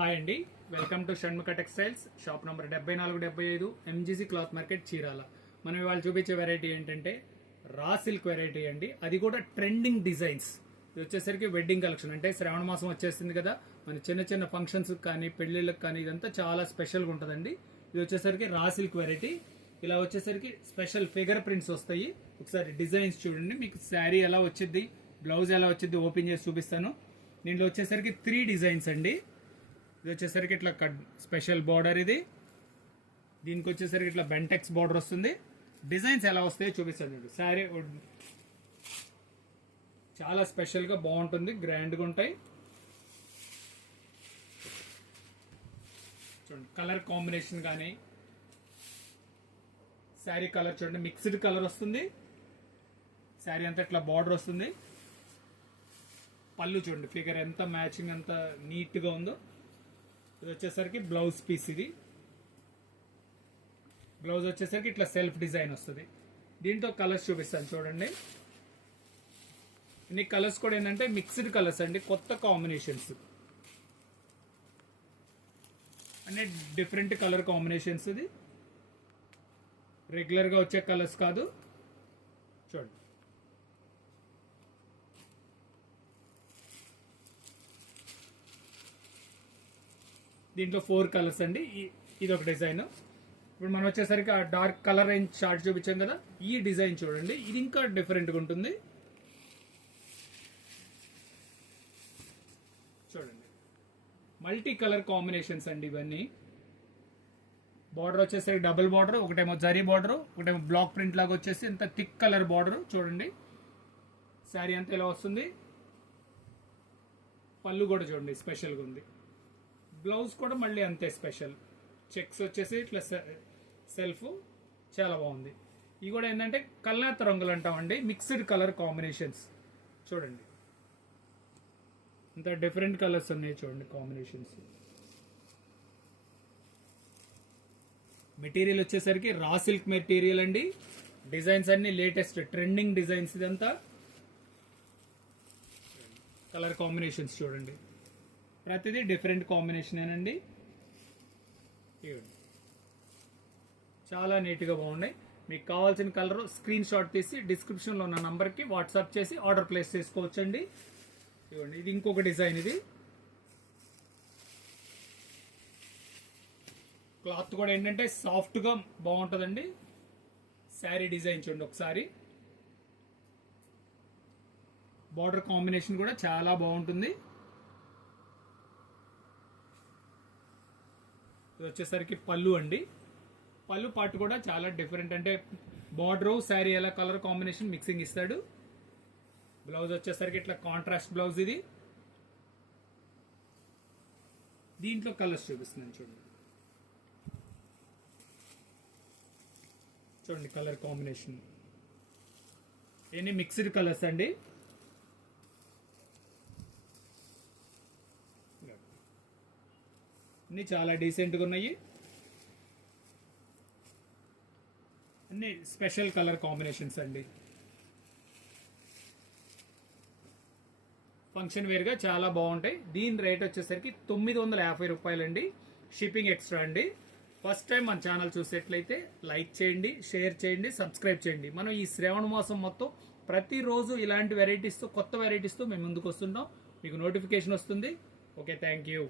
Hi అండి, welcome to Shanmukha textiles. Shop number 7475 MGC cloth market Chirala. మనం ఇవాళ చూపించే వెరైటీ ఏంటంటే రా సిల్క్ వెరైటీ అండి. అది కూడా ట్రెండింగ్ డిజైన్స్. ఇది వచ్చేసరికి వెడ్డింగ్ కలెక్షన్. అంటే శ్రావణ మాసం వచ్చేస్తుంది కదా, మన చిన్న చిన్న ఫంక్షన్స్ కానీ పెళ్లిళ్ళకి కానీ ఇదంతా చాలా స్పెషల్గా ఉంటుందండి. ఇది వచ్చేసరికి రా సిల్క్ వెరైటీ. ఇలా వచ్చేసరికి స్పెషల్ ఫిగర్ ప్రింట్స్ వస్తాయి. ఒకసారి డిజైన్స్ చూడండి. మీకు శారీ ఎలా వచ్చింది, బ్లౌజ్ ఎలా వచ్చింది ఓపెన్ చేసి చూపిస్తాను. దీంట్లో వచ్చేసరికి 3 డిజైన్స్ అండి. ఇది వచ్చేసరికి ఇట్లా స్పెషల్ బార్డర్, ఇది దీనికి వచ్చేసరికి ఇట్లా బెంటెక్స్ బార్డర్ వస్తుంది. డిజైన్స్ ఎలా వస్తాయో చూపిస్తాను. శారీ చాలా స్పెషల్ గా బాగుంటుంది, గ్రాండ్ గా ఉంటాయి. చూడండి కలర్ కాంబినేషన్ కానీ శారీ కలర్ చూడండి, మిక్స్డ్ కలర్ వస్తుంది. శారీ అంతా ఇట్లా బార్డర్ వస్తుంది. పళ్ళు చూడండి, ఫిగర్ ఎంత మ్యాచింగ్, ఎంత నీట్ గా ఉందో. ఇది వచ్చేసరికి బ్లౌజ్ పీస్. ఇది బ్లౌజ్ వచ్చేసరికి ఇట్లా సెల్ఫ్ డిజైన్ వస్తుంది. దీంట్లో కలర్స్ చూపిస్తాను చూడండి. ఇన్ని కలర్స్ కూడా ఏంటంటే మిక్స్డ్ కలర్స్ అండి, కొత్త కాంబినేషన్స్ అనే డిఫరెంట్ కలర్ కాంబినేషన్స్. ఇది రెగ్యులర్ గా వచ్చే కలర్స్ కాదు. చూడండి దీంట్లో 4 కలర్స్ అండి. ఇది ఒక డిజైన్. ఇప్పుడు మనం వచ్చేసరికి ఆ డార్క్ కలర్ రేంజ్ చార్ట్ చూపించాం కదా, ఈ డిజైన్ చూడండి. ఇది ఇంకా డిఫరెంట్గా ఉంటుంది. చూడండి మల్టీ కలర్ కాంబినేషన్స్ అండి ఇవన్నీ. బార్డర్ వచ్చేసరికి డబుల్ బార్డర్, ఒకటేమో జరీ బార్డర్, ఒకటేమో బ్లాక్ ప్రింట్ లాగా వచ్చేసి ఇంత థిక్ కలర్ బార్డర్. చూడండి శారీ అంతా ఇలా వస్తుంది. పళ్ళు కూడా చూడండి స్పెషల్గా ఉంది. బ్లౌజ్ కూడా మళ్ళీ అంతే స్పెషల్. చెక్స్ వచ్చేసి ఇట్లా సెల్ఫ్ చాలా బాగుంది. ఇవి కూడా ఏంటంటే కల్నాత రంగులు అంటామండి, మిక్స్డ్ కలర్ కాంబినేషన్స్. చూడండి ఇంత డిఫరెంట్ కలర్స్ ఉన్నాయి చూడండి కాంబినేషన్స్. మెటీరియల్ వచ్చేసరికి రా సిల్క్ మెటీరియల్ అండి. డిజైన్స్ అన్ని లేటెస్ట్ ట్రెండింగ్ డిజైన్స్. ఇదంతా కలర్ కాంబినేషన్స్ చూడండి, ప్రతిదీ డిఫరెంట్ కాంబినేషన్ ఏనండి. చాలా నీట్గా బాగున్నాయి. మీకు కావాల్సిన కలర్ స్క్రీన్ షాట్ తీసి డిస్క్రిప్షన్లో ఉన్న నంబర్కి వాట్సాప్ చేసి ఆర్డర్ ప్లేస్ చేసుకోవచ్చండి. ఇవ్వండి ఇది ఇంకొక డిజైన్. ఇది క్లాత్ కూడా ఏంటంటే సాఫ్ట్గా బాగుంటుందండి. శారీ డిజైన్ చూడండి ఒకసారి. బార్డర్ కాంబినేషన్ కూడా చాలా బాగుంటుంది. ఇది వచ్చేసరికి పళ్ళు అండి. పళ్ళు పార్ట్ కూడా చాలా డిఫరెంట్. అంటే బార్డర్ శారీ ఎలా కలర్ కాంబినేషన్ మిక్సింగ్ ఇస్తాడు. బ్లౌజ్ వచ్చేసరికి ఇట్లా కాంట్రాస్ట్ బ్లౌజ్. ఇది దీంట్లో కలర్స్ చూపిస్తున్నాను చూడండి. చూడండి కలర్ కాంబినేషన్ ఎన్ని మిక్స్డ్ కలర్స్ అండి. అన్ని చాలా డీసెంట్గా ఉన్నాయి. అన్ని స్పెషల్ కలర్ కాంబినేషన్స్ అండి. ఫంక్షన్ వేర్గా చాలా బాగుంటాయి. దీని రేట్ వచ్చేసరికి 950 రూపాయలండి. షిప్పింగ్ ఎక్స్ట్రా అండి. ఫస్ట్ టైం మన ఛానల్ చూసేట్లయితే లైక్ చేయండి, షేర్ చేయండి, సబ్స్క్రైబ్ చేయండి. మనం ఈ శ్రావణ మాసం మొత్తం ప్రతిరోజు ఇలాంటి వెరైటీస్తో, కొత్త వెరైటీస్తో మేము ముందుకు వస్తుంటాం. మీకు నోటిఫికేషన్ వస్తుంది. Okay, thank you.